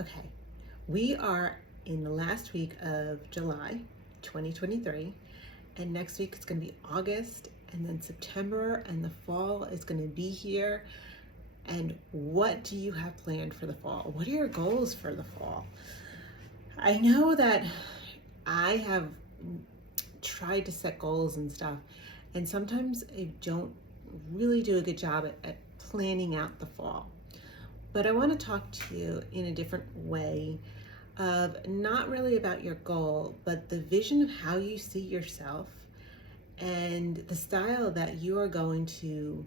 Okay, we are in the last week of July 2023, and next week it's going to be August, and then September, and the fall is going to be here. And what do you have planned for the fall? What are your goals for the fall? I know that I have tried to set goals and stuff, and sometimes I don't really do a good job at planning out the fall. But I want to talk to you in a different way of not really about your goal, but the vision of how you see yourself and the style that you are going to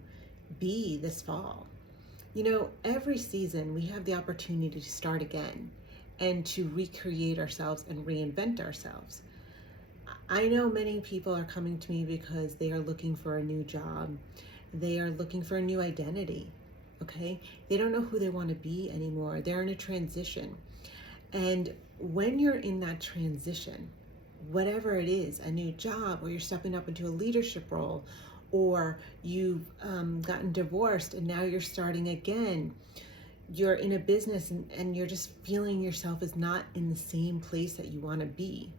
be this fall. You know, every season we have the opportunity to start again and to recreate ourselves and reinvent ourselves. I know many people are coming to me because they are looking for a new job. They are looking for a new identity. Okay? They don't know who they want to be anymore. They're in a transition. And when you're in that transition, whatever it is, a new job, or you're stepping up into a leadership role, or you've gotten divorced and now you're starting again, you're in a business and you're just feeling yourself is not in the same place that you want to be.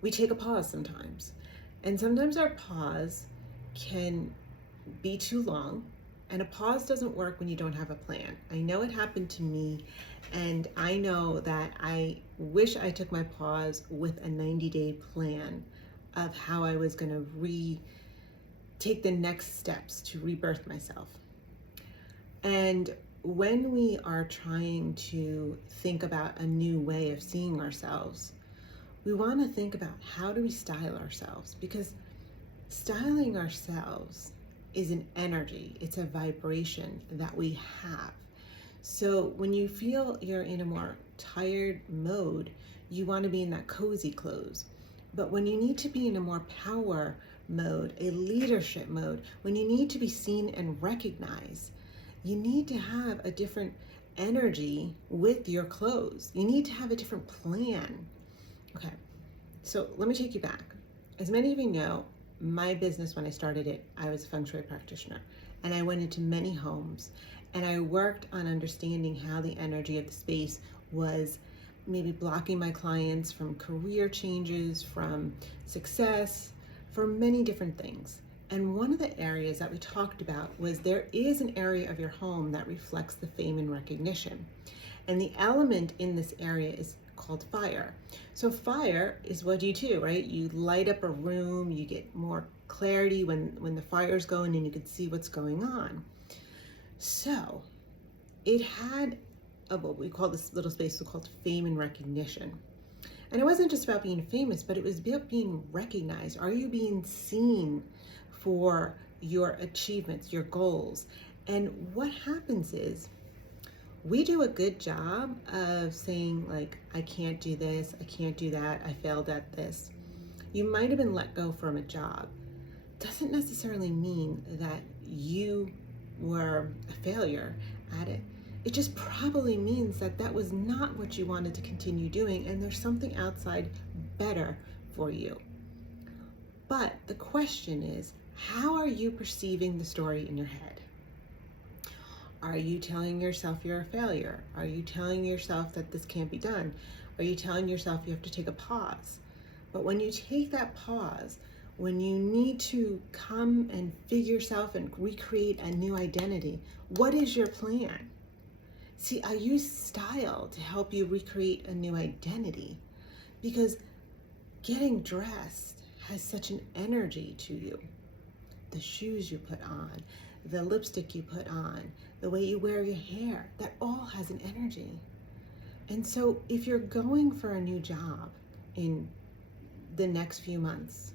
We take a pause sometimes. And sometimes our pause can be too long. And a pause doesn't work when you don't have a plan. I know it happened to me, and I know that I wish I took my pause with a 90-day plan of how I was going to take the next steps to rebirth myself. And when we are trying to think about a new way of seeing ourselves, we want to think about how do we style ourselves, because styling ourselves is an energy, it's a vibration that we have. So when you feel you're in a more tired mode, you want to be in that cozy clothes. But when you need to be in a more power mode, a leadership mode, when you need to be seen and recognized, you need to have a different energy with your clothes. You need to have a different plan. Okay, so let me take you back. As many of you know, my business, when I started it, I was a feng shui practitioner, and I went into many homes and I worked on understanding how the energy of the space was maybe blocking my clients from career changes, from success, for many different things. And one of the areas that we talked about was there is an area of your home that reflects the fame and recognition. And the element in this area is called fire. So fire is what you do, right? You light up a room, you get more clarity when the fire's going and you can see what's going on. So it had what we call this little space called fame and recognition. And it wasn't just about being famous, but it was about being recognized. Are you being seen for your achievements, your goals? And what happens is we do a good job of saying, like, I can't do this, I can't do that, I failed at this. You might have been let go from a job. Doesn't necessarily mean that you were a failure at it. It just probably means that that was not what you wanted to continue doing, and there's something outside better for you. But the question is, how are you perceiving the story in your head? Are you telling yourself you're a failure? Are you telling yourself that this can't be done? Are you telling yourself you have to take a pause? But when you take that pause, when you need to come and figure yourself and recreate a new identity, what is your plan? See, I use style to help you recreate a new identity, because getting dressed has such an energy to you. The shoes you put on, the lipstick you put on, the way you wear your hair, that all has an energy. And so if you're going for a new job in the next few months,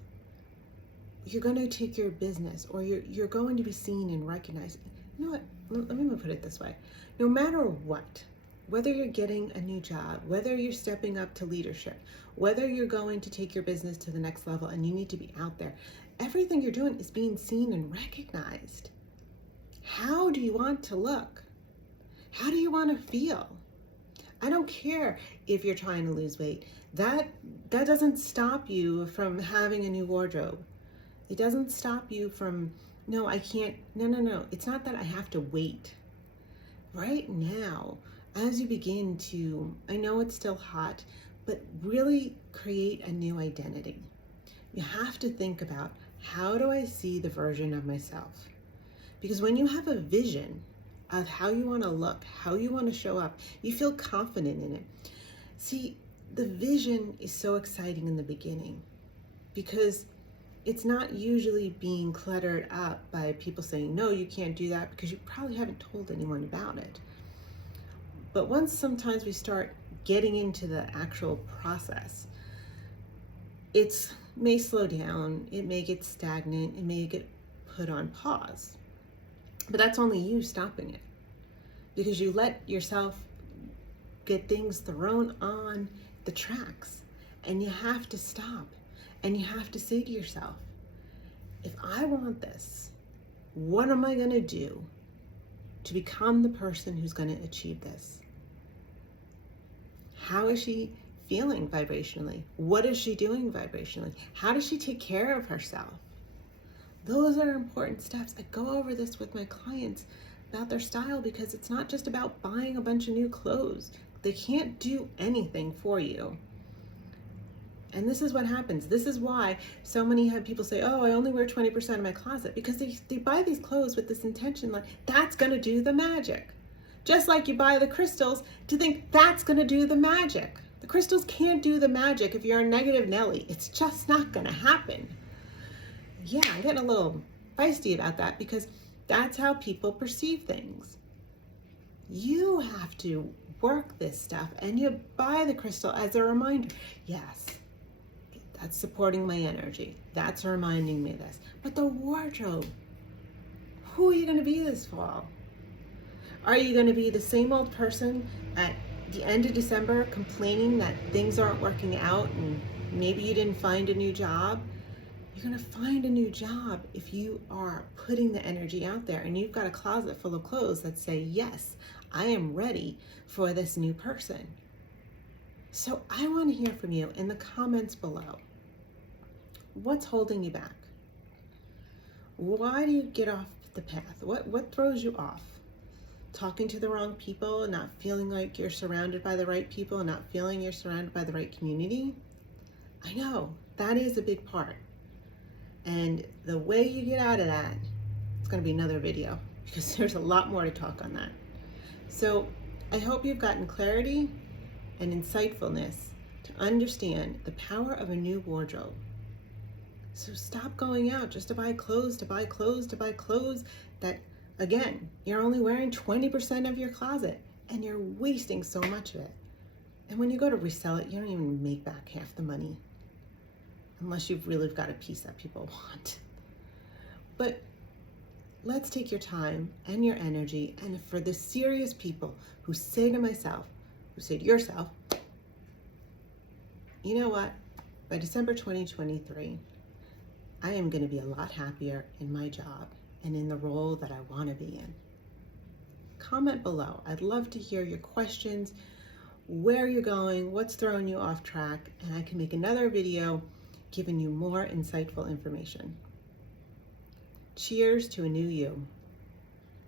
you're going to take your business, or you're going to be seen and recognized. You know what? Let me put it this way. No matter what, whether you're getting a new job, whether you're stepping up to leadership, whether you're going to take your business to the next level and you need to be out there, everything you're doing is being seen and recognized. How do you want to look? How do you want to feel? I don't care if you're trying to lose weight. That doesn't stop you from having a new wardrobe. It doesn't stop you from, no, I can't, no. It's not that I have to wait. Right now, as you begin to, I know it's still hot, but really create a new identity. You have to think about, how do I see the version of myself? Because when you have a vision of how you want to look, how you want to show up, you feel confident in it. See, the vision is so exciting in the beginning because it's not usually being cluttered up by people saying, no, you can't do that, because you probably haven't told anyone about it. But once sometimes we start getting into the actual process, it may slow down, it may get stagnant, it may get put on pause. But that's only you stopping it, because you let yourself get things thrown on the tracks, and you have to stop, and you have to say to yourself, if I want this, what am I going to do to become the person who's going to achieve this? How is she feeling vibrationally? What is she doing vibrationally? How does she take care of herself? Those are important steps. I go over this with my clients about their style, because it's not just about buying a bunch of new clothes. They can't do anything for you. And this is what happens. This is why so many have people say, oh, I only wear 20% of my closet, because they buy these clothes with this intention, like that's going to do the magic. Just like you buy the crystals to think that's going to do the magic. The crystals can't do the magic if you're a negative Nelly. It's just not going to happen. Yeah, I'm getting a little feisty about that, because that's how people perceive things. You have to work this stuff, and you buy the crystal as a reminder. Yes, that's supporting my energy. That's reminding me of this. But the wardrobe, who are you going to be this fall? Are you going to be the same old person at the end of December complaining that things aren't working out and maybe you didn't find a new job? You're going to find a new job if you are putting the energy out there, and you've got a closet full of clothes that say, yes, I am ready for this new person. So I want to hear from you in the comments below. What's holding you back? Why do you get off the path? What throws you off? Talking to the wrong people, not feeling like you're surrounded by the right people, not feeling you're surrounded by the right community? I know, that is a big part. And the way you get out of that, it's going to be another video, because there's a lot more to talk on that. So I hope you've gotten clarity and insightfulness to understand the power of a new wardrobe. So stop going out just to buy clothes, that, again, you're only wearing 20% of your closet, and you're wasting so much of it. And when you go to resell it, you don't even make back half the money, unless you've really got a piece that people want. But let's take your time and your energy, and for the serious people who say to yourself, you know what, by December 2023, I am going to be a lot happier in my job and in the role that I want to be in. Comment below. I'd love to hear your questions, where you're going, what's throwing you off track, and I can make another video giving you more insightful information. Cheers to a new you.